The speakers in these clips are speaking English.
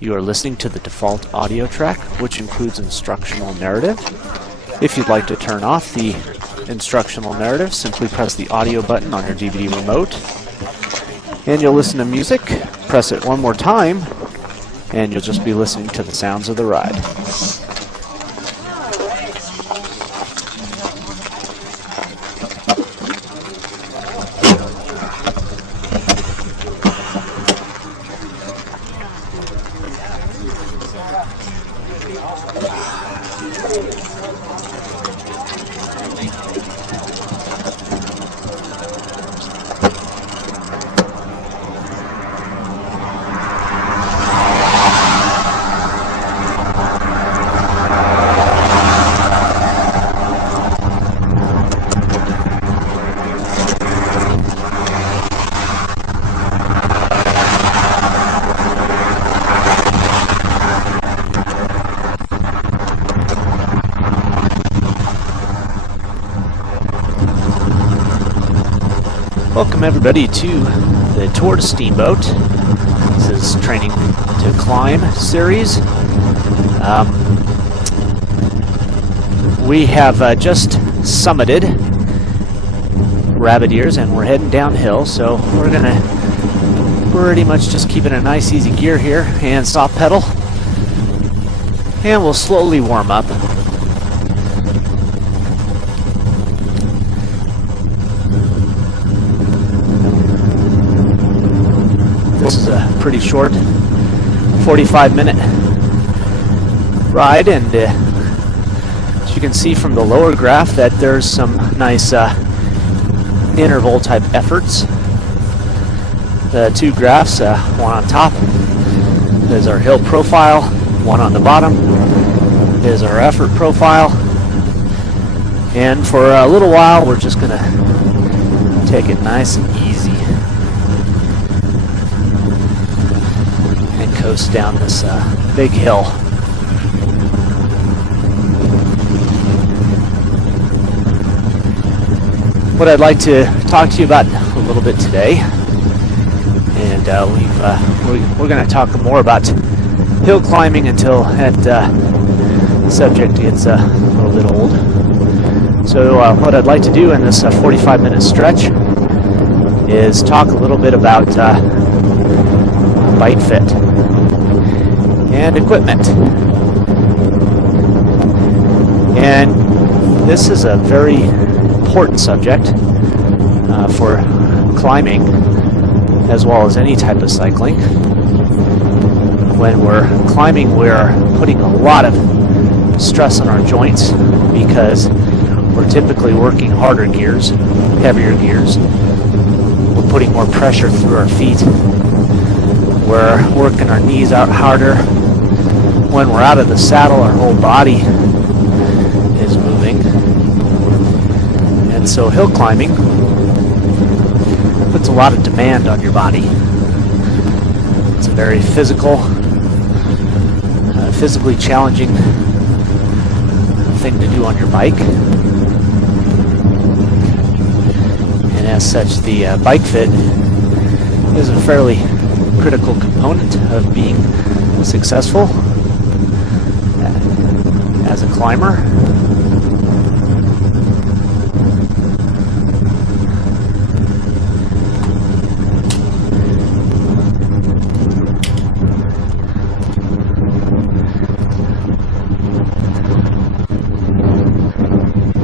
You are listening to the default audio track, which includes instructional narrative. If you'd like to turn off the instructional narrative, simply press the audio button on your DVD remote, and you'll listen to music. Press it one more time, and you'll just be listening to the sounds of the ride. Welcome everybody to the Tour de Steamboat. This is Training to Climb series. We have just summited Rabbit Ears and we're heading downhill, so we're gonna pretty much just keep it a nice easy gear here and soft pedal, and we'll slowly warm up. This is a pretty short 45-minute ride, and as you can see from the lower graph that there's some nice interval type efforts. The two graphs, one on top is our hill profile, one on the bottom is our effort profile, and for a little while we're just gonna take it nice and easy and coast down this big hill. What I'd like to talk to you about a little bit today, and we're going to talk more about hill climbing until the subject gets a little bit old. So what I'd like to do in this 45-minute stretch is talk a little bit about bike fit and equipment. And this is a very important subject for climbing as well as any type of cycling. When we're climbing, we're putting a lot of stress on our joints because we're typically working harder gears, heavier gears. We're putting more pressure through our feet. We're working our knees out harder. When we're out of the saddle, our whole body is moving. And so hill climbing puts a lot of demand on your body. It's a very physically challenging thing to do on your bike. And as such, the bike fit is a fairly critical component of being successful as a climber.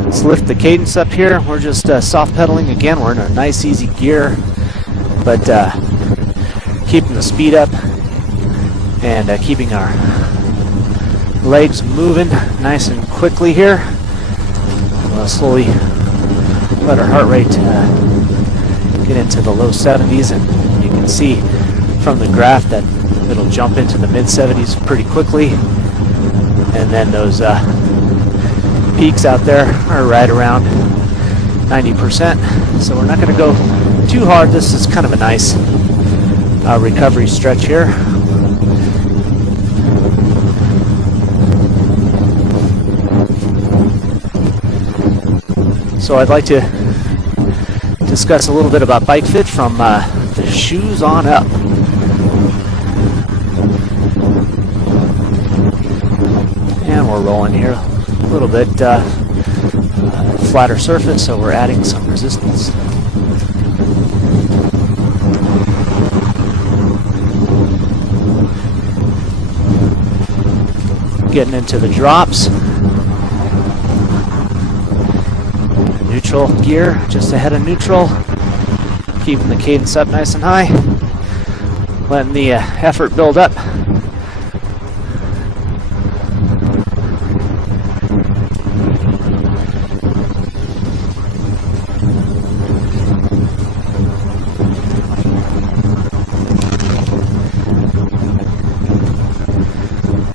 Let's lift the cadence up here. We're just soft pedaling again. We're in a nice easy gear, but keeping the speed up and keeping our legs moving nice and quickly here. We'll slowly let our heart rate get into the low 70s, and you can see from the graph that it'll jump into the mid 70s pretty quickly. And then those peaks out there are right around 90%. So we're not going to go too hard. This is kind of a nice recovery stretch here. So I'd like to discuss a little bit about bike fit from the shoes on up. And we're rolling here a little bit flatter surface, so we're adding some resistance. Getting into the drops. Neutral gear, just ahead of neutral. Keeping the cadence up nice and high. Letting the effort build up.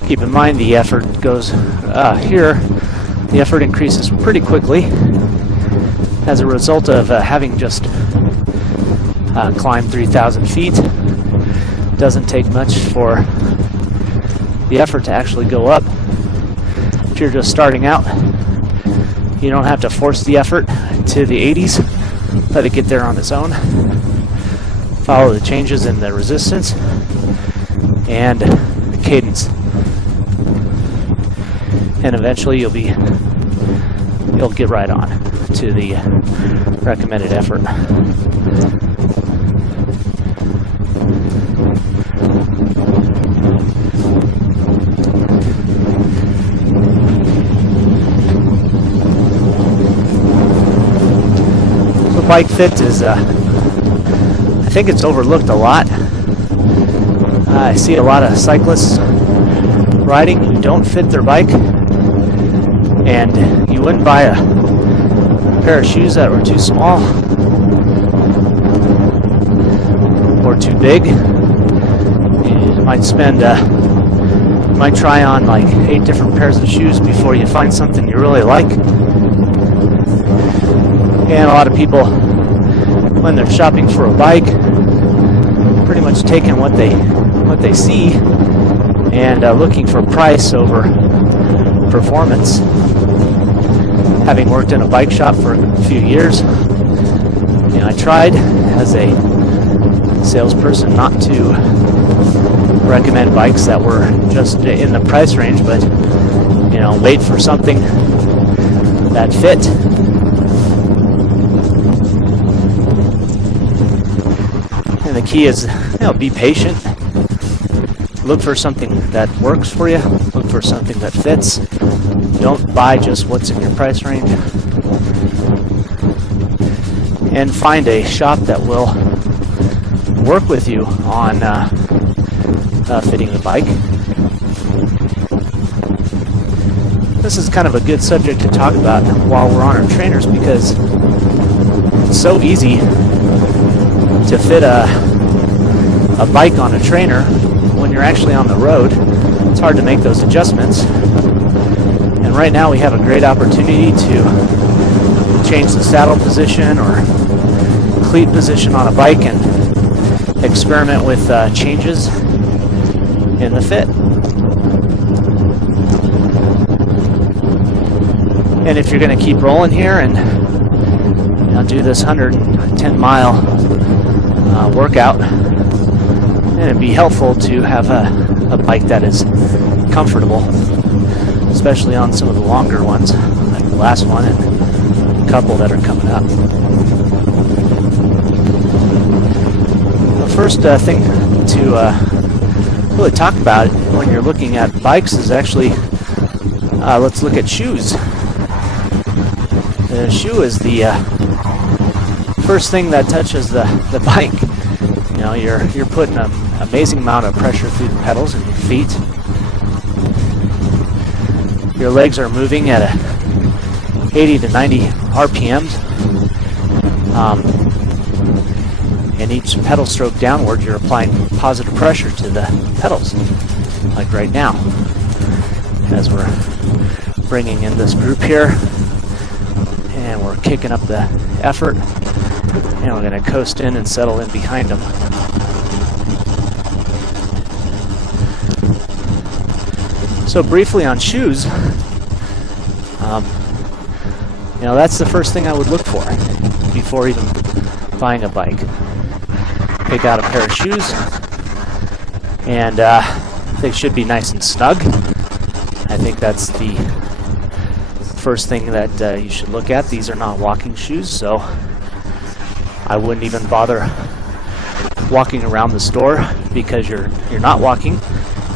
Keep in mind the effort goes here. The effort increases pretty quickly as a result of having just climbed 3,000 feet. Doesn't take much for the effort to actually go up. If you're just starting out, you don't have to force the effort to the 80s. Let it get there on its own. Follow the changes in the resistance and the cadence. And eventually you'll get right on to the recommended effort. So bike fit is, I think it's overlooked a lot. I see a lot of cyclists riding who don't fit their bike. And you wouldn't buy a pair of shoes that were too small or too big. You might try on like 8 different pairs of shoes before you find something you really like. And a lot of people, when they're shopping for a bike, pretty much taking what they see and looking for price over performance. Having worked in a bike shop for a few years, I tried as a salesperson not to recommend bikes that were just in the price range, but wait for something that fit. And the key is, be patient. Look for something that works for you. Look for something that fits. Don't buy just what's in your price range. And find a shop that will work with you on fitting the bike. This is kind of a good subject to talk about while we're on our trainers, because it's so easy to fit a bike on a trainer. When you're actually on the road, it's hard to make those adjustments. And right now we have a great opportunity to change the saddle position or cleat position on a bike and experiment with changes in the fit. And if you're going to keep rolling here and do this 110-mile workout, and it'd be helpful to have a bike that is comfortable, especially on some of the longer ones, like the last one and a couple that are coming up. The first thing to really talk about when you're looking at bikes is actually, let's look at shoes. The shoe is the first thing that touches the bike. You're putting an amazing amount of pressure through the pedals and your feet. Your legs are moving at 80 to 90 RPMs. And each pedal stroke downward, you're applying positive pressure to the pedals, like right now. as we're bringing in this group here, and we're kicking up the effort, and we're going to coast in and settle in behind them. So briefly on shoes, that's the first thing I would look for before even buying a bike. Pick out a pair of shoes, and they should be nice and snug. I think that's the first thing that you should look at. These are not walking shoes, so I wouldn't even bother walking around the store because you're not walking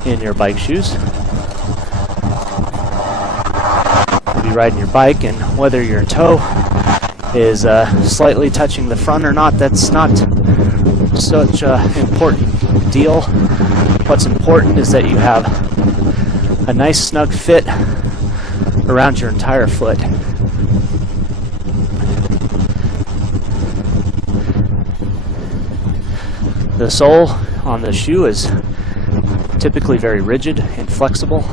in your bike shoes. You'll be riding your bike, and whether your toe is slightly touching the front or not, that's not such an important deal. What's important is that you have a nice snug fit around your entire foot. The sole on the shoe is typically very rigid and flexible.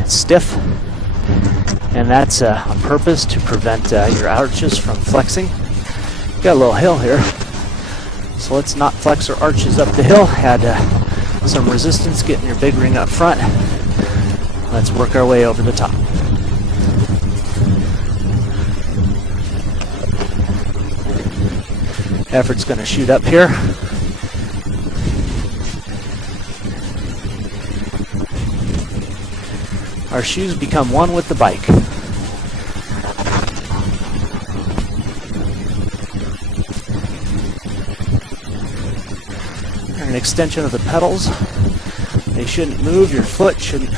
It's stiff, and that's on purpose to prevent your arches from flexing. Got a little hill here, so let's not flex our arches up the hill. Add some resistance, getting your big ring up front. Let's work our way over the top. Effort's going to shoot up here. Our shoes become one with the bike. They're an extension of the pedals. They shouldn't move. Your foot shouldn't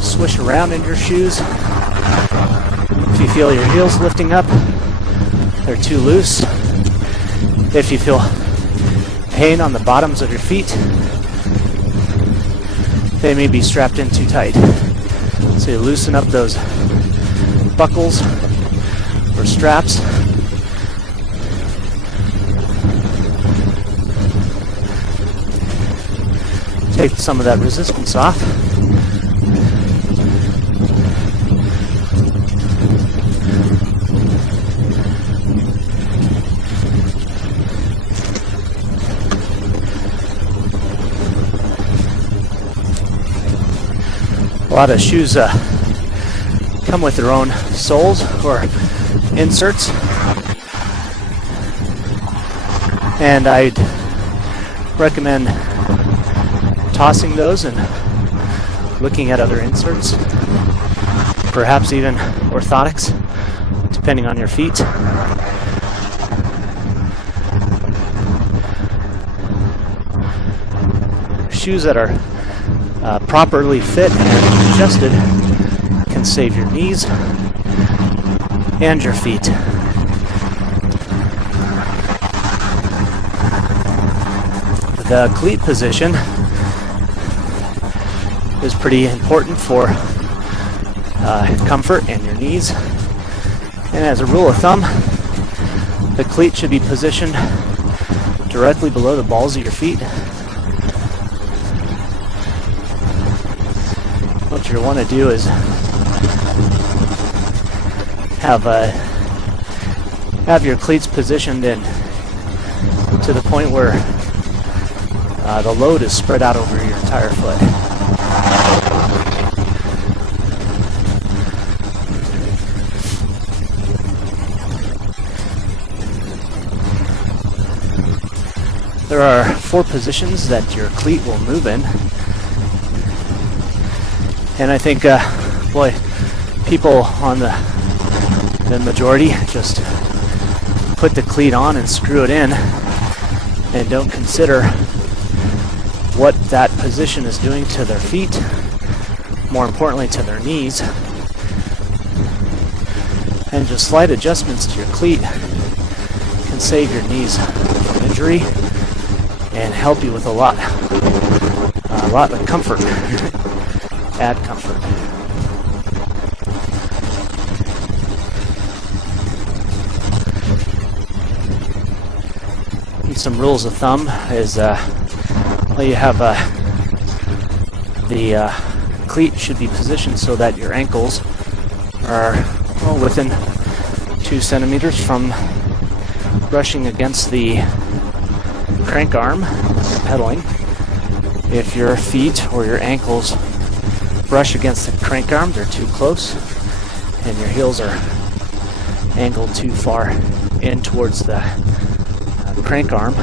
swish around in your shoes. If you feel your heels lifting up, they're too loose. If you feel pain on the bottoms of your feet, they may be strapped in too tight. So you loosen up those buckles or straps. Take some of that resistance off. A lot of shoes come with their own soles or inserts, and I'd recommend tossing those and looking at other inserts, perhaps even orthotics, depending on your feet. Shoes that are properly fit and adjusted can save your knees and your feet. The cleat position is pretty important for comfort and your knees. And as a rule of thumb, the cleat should be positioned directly below the balls of your feet. What you want to do is have your cleats positioned in to the point where the load is spread out over your entire foot. There are 4 positions that your cleat will move in. And I think, people on the majority just put the cleat on and screw it in and don't consider what that position is doing to their feet, more importantly to their knees. And just slight adjustments to your cleat can save your knees from injury and help you with a lot of comfort. Add comfort. And some rules of thumb is you have the cleat should be positioned so that your ankles are, well, within 2 centimeters from brushing against the crank arm pedaling. If your feet or your ankles brush against the crank arm, they're too close, and your heels are angled too far in towards the crank arm.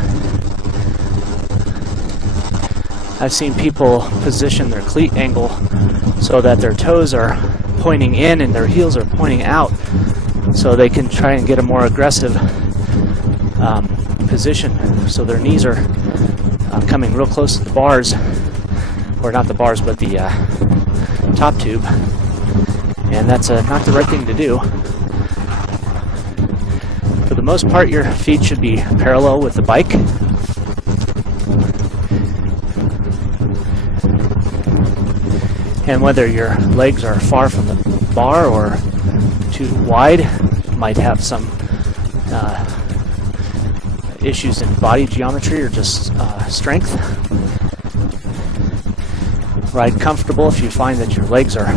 I've seen people position their cleat angle so that their toes are pointing in and their heels are pointing out, so they can try and get a more aggressive position. So their knees are coming real close to the bars, or not the bars, but the top tube, and that's not the right thing to do. For the most part, your feet should be parallel with the bike. And whether your legs are far from the bar or too wide, you might have some issues in body geometry or just strength. Ride comfortable. If you find that your legs are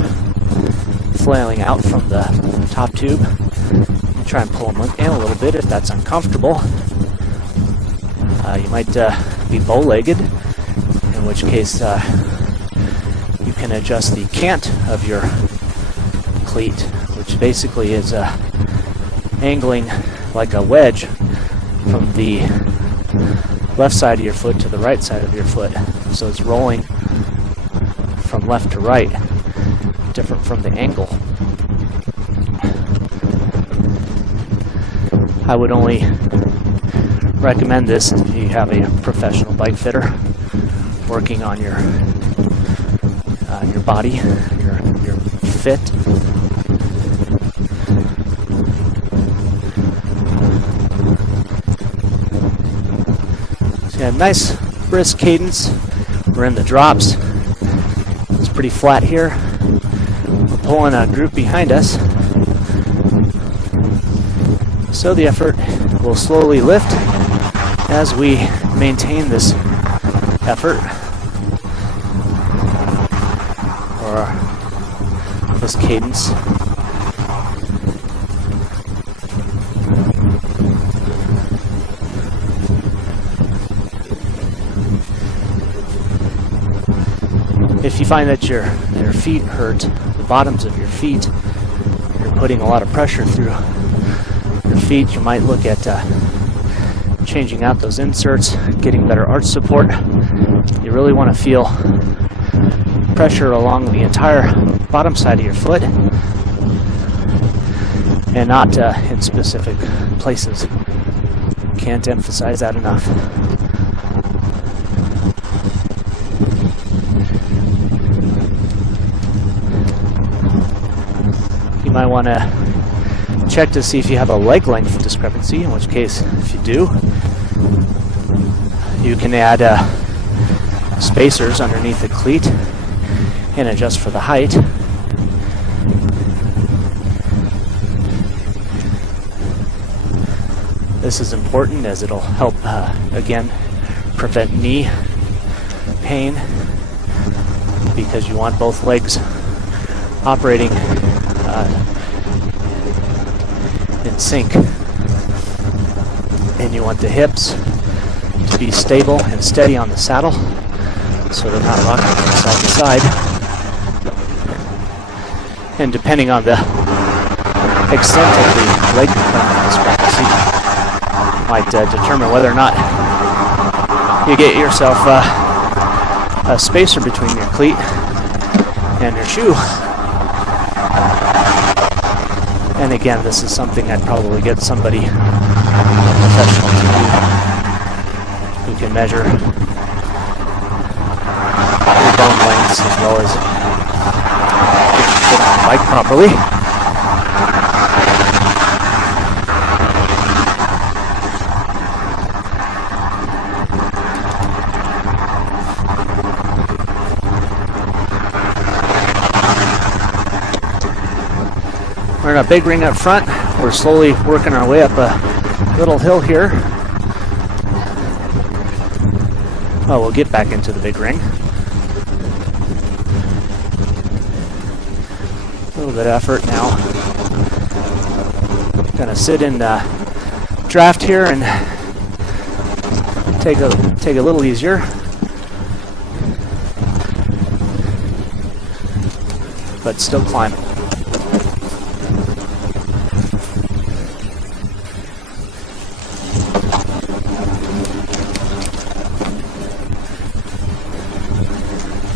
flailing out from the top tube, you try and pull them in a little bit if that's uncomfortable. You might be bow-legged, in which case you can adjust the cant of your cleat, which basically is angling like a wedge from the left side of your foot to the right side of your foot. So it's rolling from left to right, different from the angle. I would only recommend this if you have a professional bike fitter working on your body, your fit. So yeah, nice brisk cadence. We're in the drops. It's pretty flat here. We're pulling a group behind us, so the effort will slowly lift as we maintain this effort, or this cadence. If you find that your feet hurt, the bottoms of your feet, you're putting a lot of pressure through your feet, you might look at changing out those inserts, getting better arch support. You really want to feel pressure along the entire bottom side of your foot and not in specific places. Can't emphasize that enough. You might want to check to see if you have a leg length discrepancy, in which case, if you do, you can add spacers underneath the cleat and adjust for the height. This is important as it'll help, again, prevent knee pain, because you want both legs operating in sync, and you want the hips to be stable and steady on the saddle so they're not rocking from side to side. And depending on the extent of the leg discrepancy, might determine whether or not you get yourself a spacer between your cleat and your shoe. And again, this is something I'd probably get somebody professional to do, who can measure your bone lengths as well as get you fit on the bike properly. We're in a big ring up front. We're slowly working our way up a little hill here. Oh, we'll get back into the big ring. little bit of effort now. Gonna sit in draft here and take a little easier. But still climbing.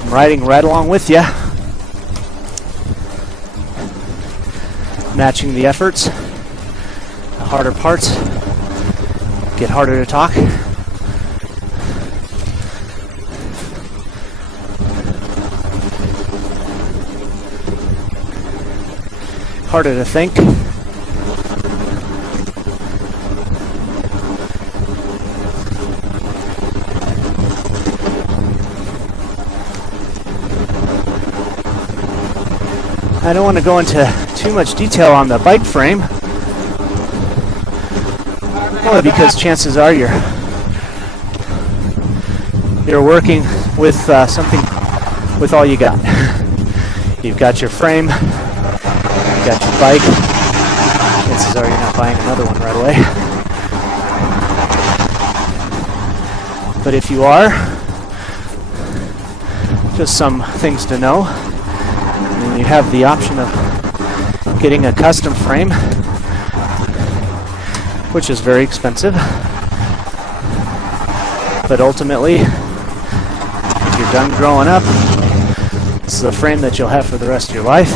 I'm riding right along with you, matching the efforts. The harder parts get harder to talk. Harder to think. I don't want to go into too much detail on the bike frame, only because chances are you're working with something with all you got. You've got your frame, you've got your bike. Chances are you're not buying another one right away. But if you are, just some things to know. You have the option of getting a custom frame, which is very expensive, but ultimately, if you're done growing up, it's the frame that you'll have for the rest of your life.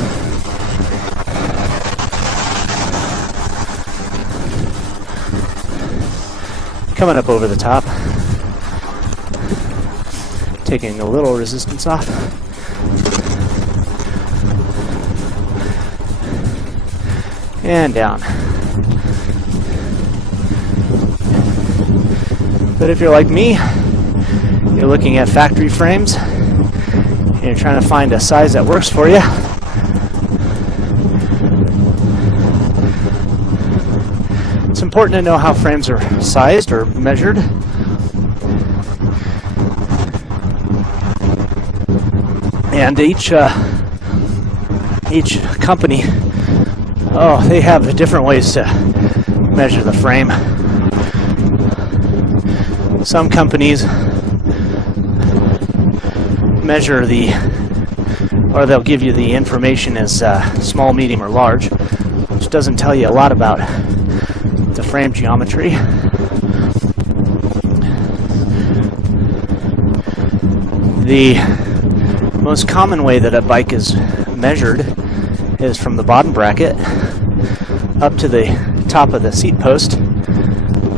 Coming up over the top, taking a little resistance off. And down. But if you're like me, you're looking at factory frames and you're trying to find a size that works for you. It's important to know how frames are sized or measured. And each company, they have different ways to measure the frame. Some companies measure or they'll give you the information as small, medium, or large, which doesn't tell you a lot about the frame geometry. The most common way that a bike is measured is from the bottom bracket up to the top of the seat post,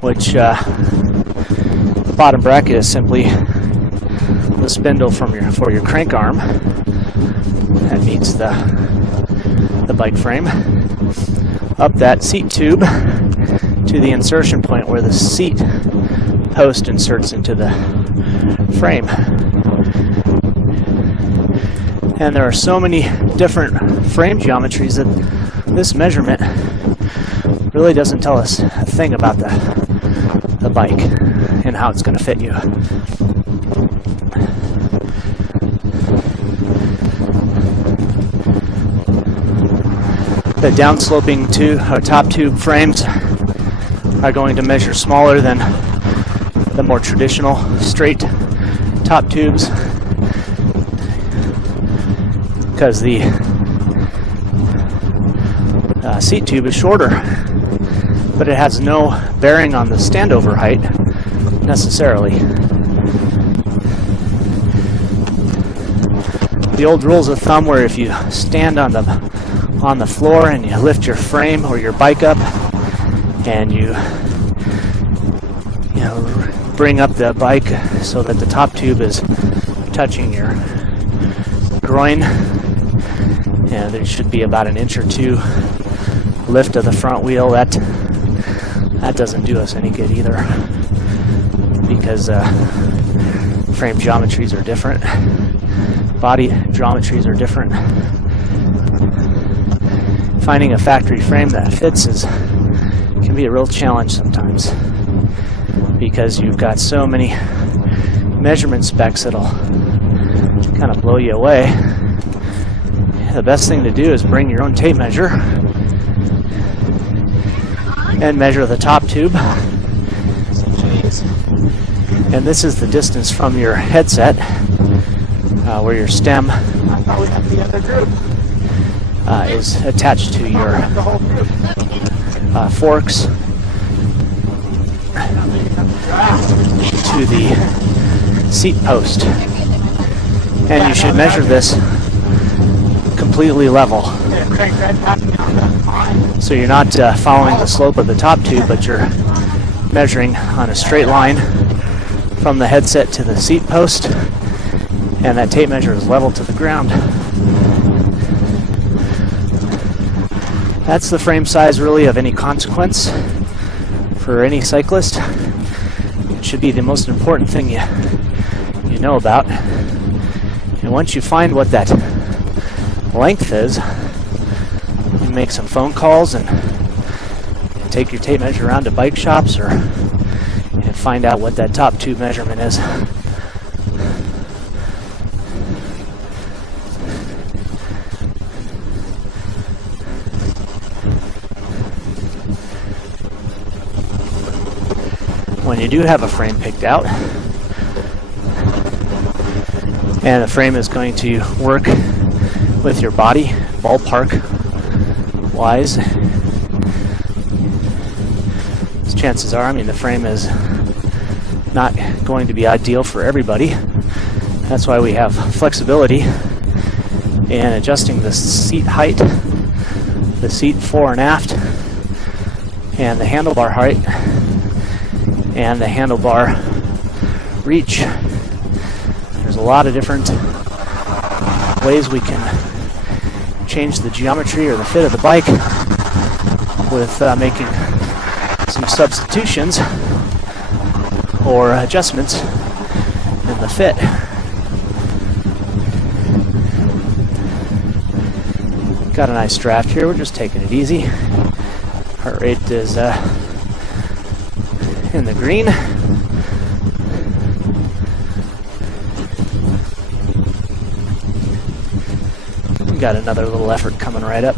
which the bottom bracket is simply the spindle for your crank arm that meets the bike frame, up that seat tube to the insertion point where the seat post inserts into the frame. And there are so many different frame geometries that this measurement really doesn't tell us a thing about the bike and how it's going to fit you. The downsloping top tube frames are going to measure smaller than the more traditional straight top tubes, because the seat tube is shorter, but it has no bearing on the standover height necessarily. The old rules of thumb where if you stand on the floor and you lift your frame or your bike up and you bring up the bike so that the top tube is touching your groin, and there should be about an inch or two lift of the front wheel. That doesn't do us any good either, because frame geometries are different, body geometries are different. Finding a factory frame that fits can be a real challenge sometimes, because you've got so many measurement specs that'll kind of blow you away. the best thing to do is bring your own tape measure and measure the top tube. And this is the distance from your headset, where your stem is attached to your forks to the seat post. And you should measure this completely level. So you're not following the slope of the top tube, but you're measuring on a straight line from the headset to the seat post, and that tape measure is level to the ground. That's the frame size really of any consequence for any cyclist. It should be the most important thing you know about. And once you find what that length is, you make some phone calls and take your tape measure around to bike shops and find out what that top tube measurement is. When you do have a frame picked out, and the frame is going to work with your body, ballpark wise, chances are, the frame is not going to be ideal for everybody. That's why we have flexibility in adjusting the seat height, the seat fore and aft, and the handlebar height, and the handlebar reach. There's a lot of different ways we can change the geometry or the fit of the bike with making some substitutions or adjustments in the fit. Got a nice draft here. We're just taking it easy. Heart rate is in the green. We got another little effort coming right up.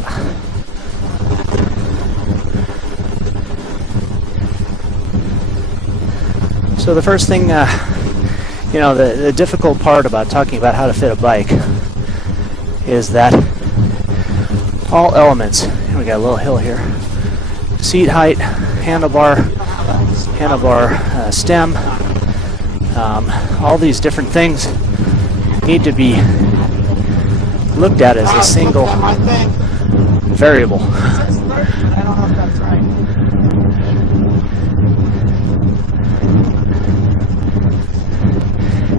So the first thing, the difficult part about talking about how to fit a bike is that all elements, and we got a little hill here, seat height, handlebar stem, all these different things need to be looked at as a single variable. I don't know if that's right.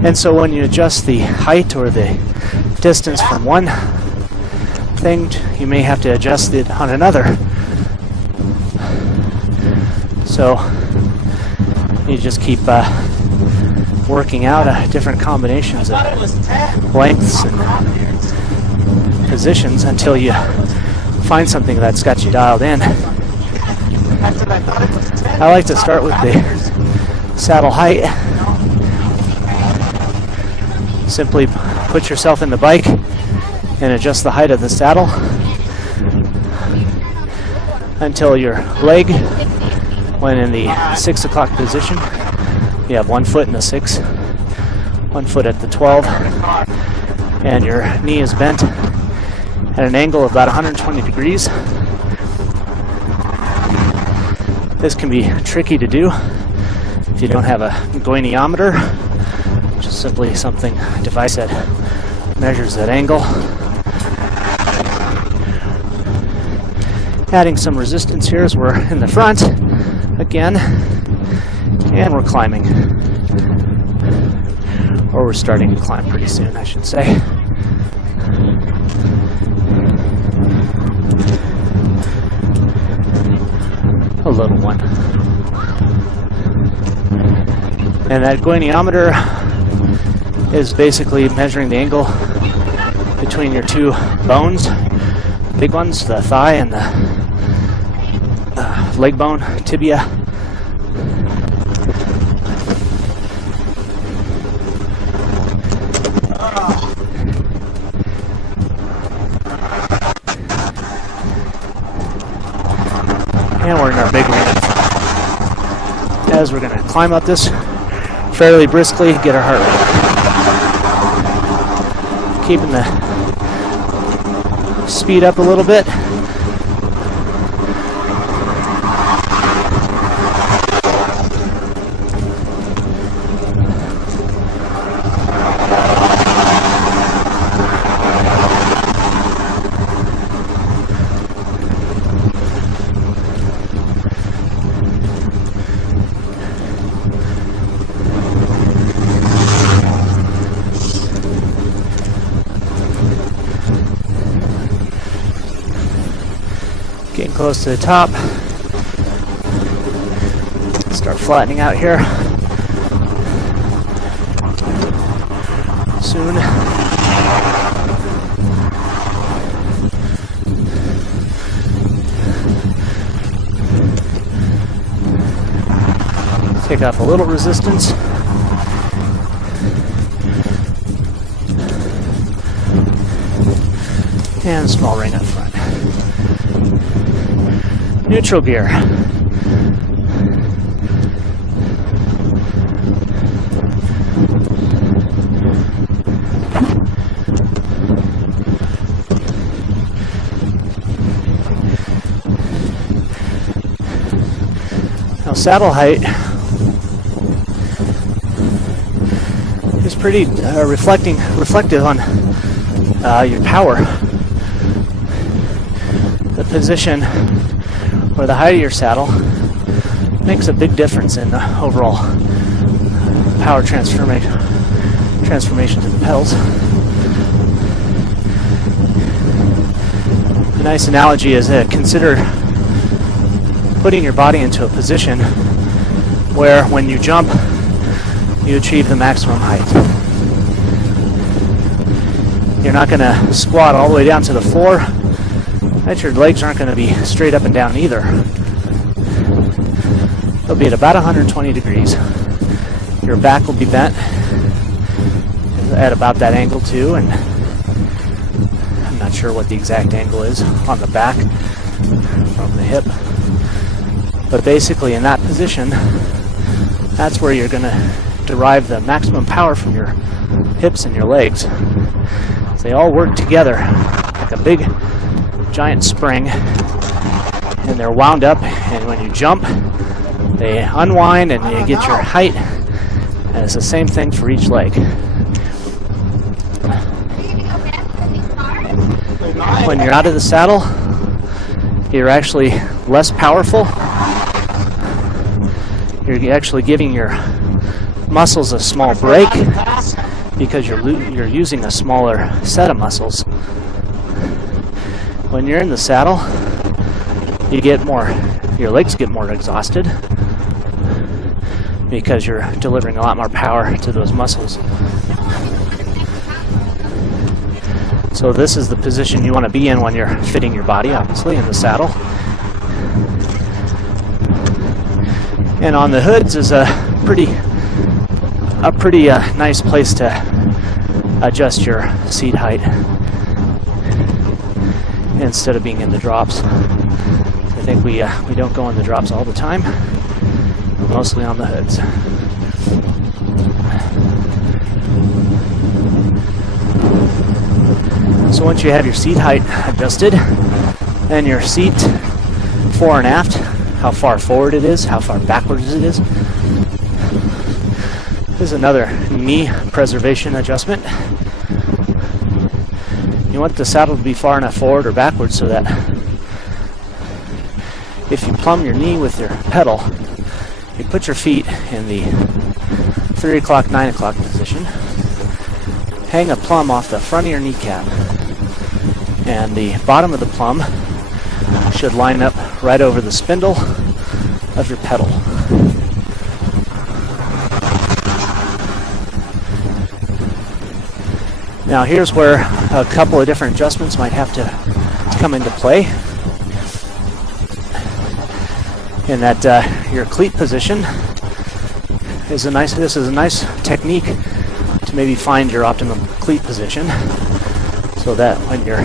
And so when you adjust the height or the distance from one thing, you may have to adjust it on another. So you just keep working out different combinations of lengths and positions until you find something that's got you dialed in. I like to start with the saddle height. Simply put yourself in the bike and adjust the height of the saddle until your leg, when in the 6 o'clock position, you have 1 foot in the 6, 1 foot at the 12, and your knee is bent at an angle of about 120 degrees. This can be tricky to do if you don't have a goniometer, which is simply a device that measures that angle. Adding some resistance here as we're in the front again, and we're climbing, or we're starting to climb pretty soon, I should say. A little one. And that goniometer is basically measuring the angle between your two bones, big ones, the thigh and the leg bone, tibia. And we're in our big ring. As we're going to climb up this fairly briskly, get our heart rate. Keeping the speed up a little bit. Getting close to the top. Start flattening out here soon. Take off a little resistance. And small ring up front. Neutral gear. Now saddle height is pretty reflective on your power. The position or the height of your saddle makes a big difference in the overall power transformation to the pedals. A nice analogy is consider putting your body into a position where when you jump, you achieve the maximum height. You're not going to squat all the way down to the floor. Your legs aren't going to be straight up and down either. They'll be at about 120 degrees. Your back will be bent at about that angle too, and I'm not sure what the exact angle is on the back from the hip. But basically in that position, that's where you're going to derive the maximum power from your hips and your legs. So they all work together like a big giant spring, and they're wound up, and when you jump they unwind and you get your height, and it's the same thing for each leg. When you're out of the saddle, you're actually less powerful. You're actually giving your muscles a small break because you're using a smaller set of muscles. When you're in the saddle, your legs get more exhausted because you're delivering a lot more power to those muscles. So this is the position you want to be in when you're fitting your body, obviously, in the saddle. And on the hoods is a pretty nice place to adjust your seat height instead of being in the drops. I think we don't go in the drops all the time. We're mostly on the hoods. So once you have your seat height adjusted and your seat fore and aft, how far forward it is, how far backwards it is. This is another knee preservation adjustment. You want the saddle to be far enough forward or backwards so that if you plumb your knee with your pedal, you put your feet in the 3 o'clock, 9 o'clock position, hang a plumb off the front of your kneecap, and the bottom of the plumb should line up right over the spindle of your pedal. Now here's where a couple of different adjustments might have to come into play. In that your cleat position is this is a nice technique to maybe find your optimum cleat position, so that when your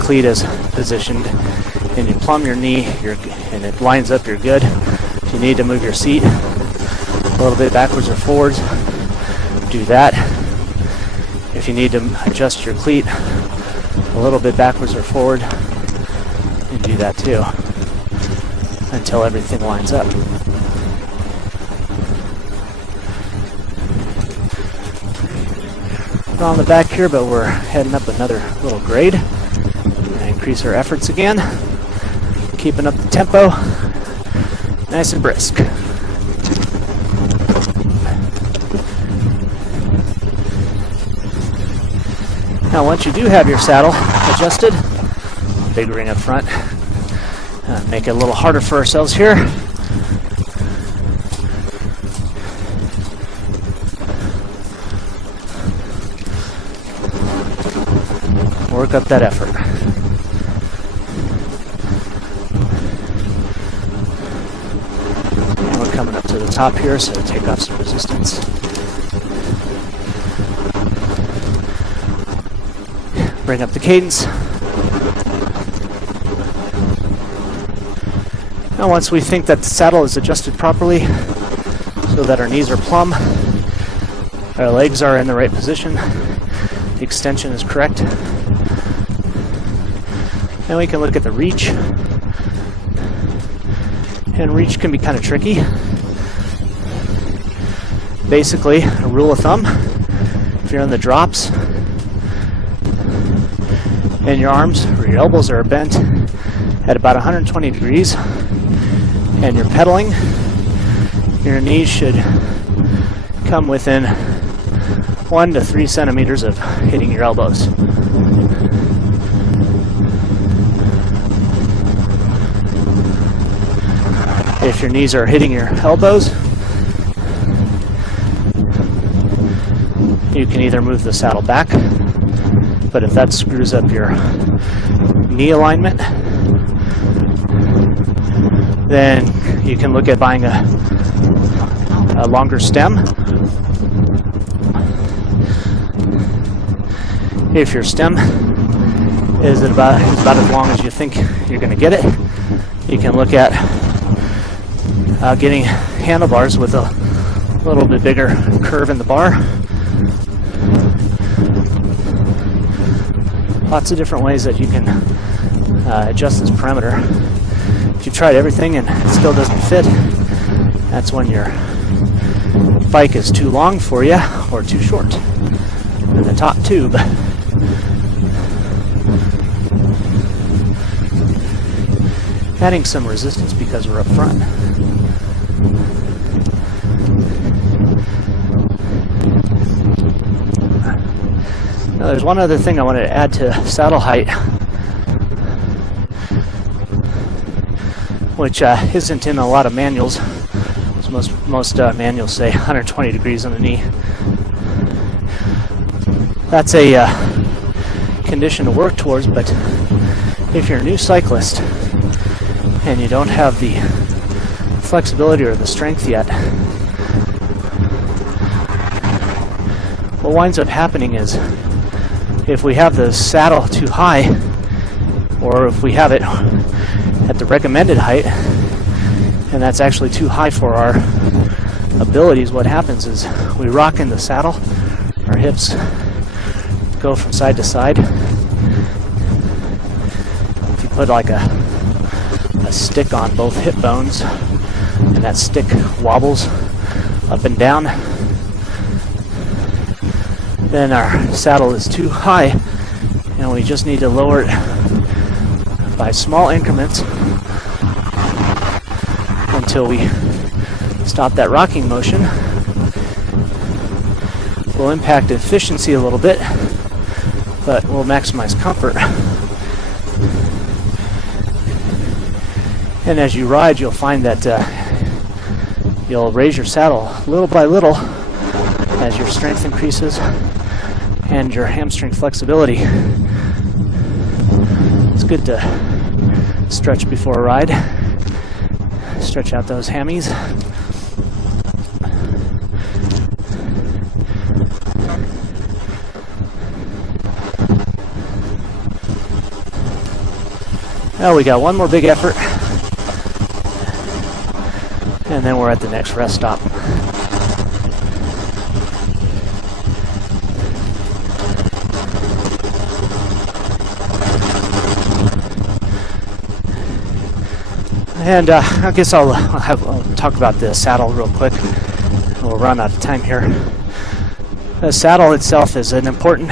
cleat is positioned and you plumb your knee, and it lines up, you're good. If you need to move your seat a little bit backwards or forwards, do that. If you need to adjust your cleat a little bit backwards or forward, and do that too, until everything lines up. We're on the back here, but we're heading up another little grade. We're going to increase our efforts again, keeping up the tempo, nice and brisk. Now once you do have your saddle adjusted, big ring up front, make it a little harder for ourselves here. Work up that effort. And we're coming up to the top here, so take off some resistance. Bring up the cadence. Now once we think that the saddle is adjusted properly so that our knees are plumb, our legs are in the right position, the extension is correct, then we can look at the reach. And reach can be kind of tricky. Basically, a rule of thumb, if you're in the drops and your arms or your elbows are bent at about 120 degrees and you're pedaling, your knees should come within 1 to 3 centimeters of hitting your elbows. If your knees are hitting your elbows, you can either move the saddle back, but if that screws up your knee alignment, then you can look at buying a longer stem. If your stem is about as long as you think you're going to get it, you can look at getting handlebars with a little bit bigger curve in the bar. Lots of different ways that you can adjust this parameter. If you've tried everything and it still doesn't fit, that's when your bike is too long for you or too short in the top tube. Adding some resistance because we're up front. Now there's one other thing I wanted to add to saddle height, which isn't in a lot of manuals. Most manuals say 120 degrees on the knee. That's a condition to work towards, but if you're a new cyclist and you don't have the flexibility or the strength yet, what winds up happening is if we have the saddle too high, or if we have it at the recommended height and that's actually too high for our abilities, what happens is we rock in the saddle, our hips go from side to side. If you put like a stick on both hip bones and that stick wobbles up and down, then our saddle is too high and we just need to lower it by small increments until we stop that rocking motion. We'll impact efficiency a little bit, but we'll maximize comfort. And as you ride, you'll find that you'll raise your saddle little by little as your strength increases and your hamstring flexibility. It's good to stretch before a ride. Stretch out those hammies. Well, we got one more big effort, and then we're at the next rest stop. And I guess I'll talk about the saddle real quick. We'll run out of time here. The saddle itself is an important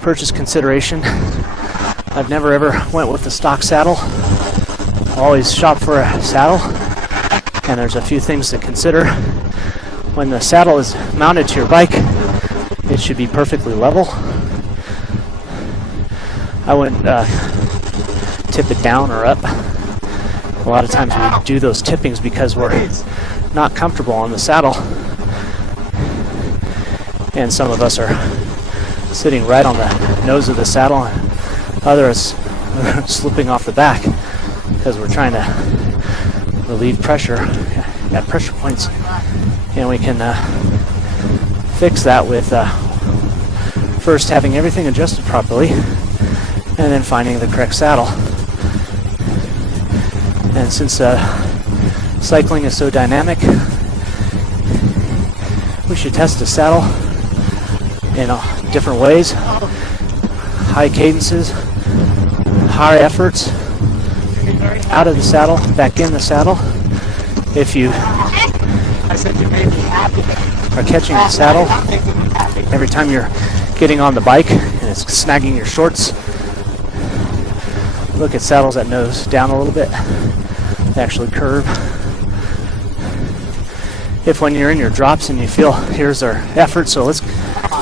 purchase consideration. I've never ever went with the stock saddle. I always shop for a saddle, and there's a few things to consider. When the saddle is mounted to your bike, it should be perfectly level. I wouldn't tip it down or up. A lot of times we do those tippings because we're not comfortable on the saddle, and some of us are sitting right on the nose of the saddle, and others are slipping off the back because we're trying to relieve pressure at pressure points, and we can fix that with first having everything adjusted properly and then finding the correct saddle. And since cycling is so dynamic, we should test the saddle in different ways. High cadences, high efforts, out of the saddle, back in the saddle. If you are catching the saddle every time you're getting on the bike and it's snagging your shorts, look at saddles that nose down a little bit. They actually curve. If when you're in your drops and you feel here's our effort, so let's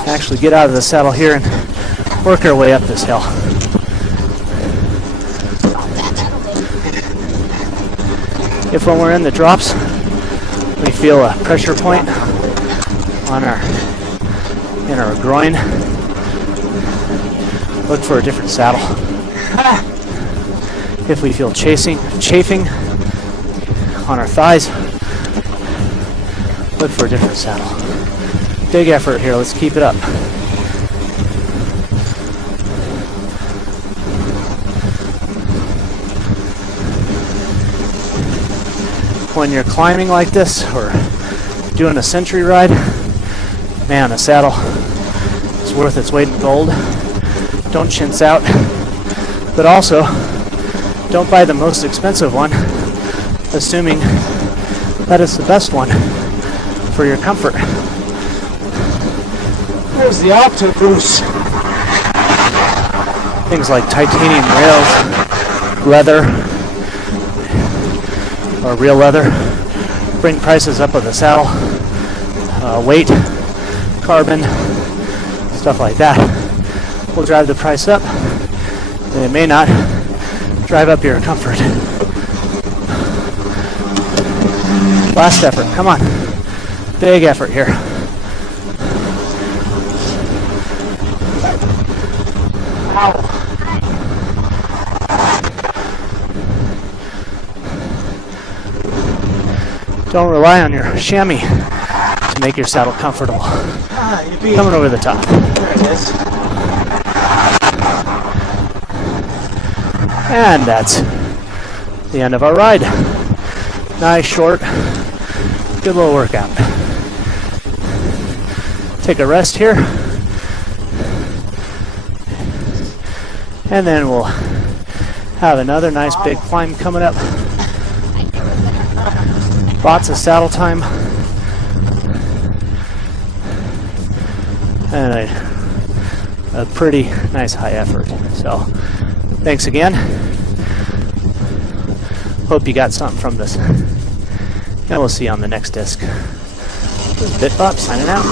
actually get out of the saddle here and work our way up this hill. If when we're in the drops we feel a pressure point on in our groin, look for a different saddle. If we feel chafing on our thighs, look for a different saddle. Big effort here, let's keep it up. When you're climbing like this or doing a century ride, man, a saddle is worth its weight in gold. Don't chintz out, but also don't buy the most expensive one assuming that it's the best one for your comfort. There's the octopus. Things like titanium rails, leather, or real leather bring prices up of the saddle. Weight, carbon, stuff like that will drive the price up, and it may not drive up your comfort. Last effort, come on. Big effort here. Don't rely on your chamois to make your saddle comfortable. Coming over the top. There it is. And that's the end of our ride. Nice, short, good little workout. Take a rest here, and then we'll have another nice big climb coming up. Lots of saddle time, and a pretty nice high effort. So thanks again. Hope you got something from this, and we'll see you on the next disc. This is BitBop signing out.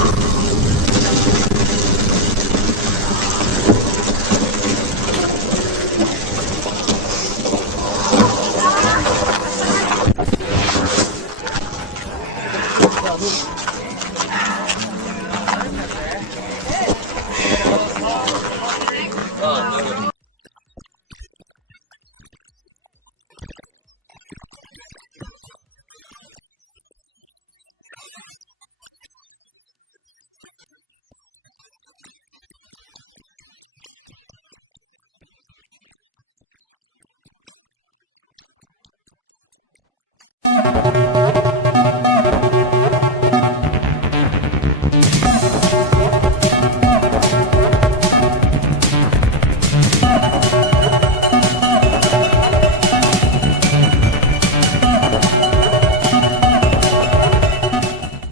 you.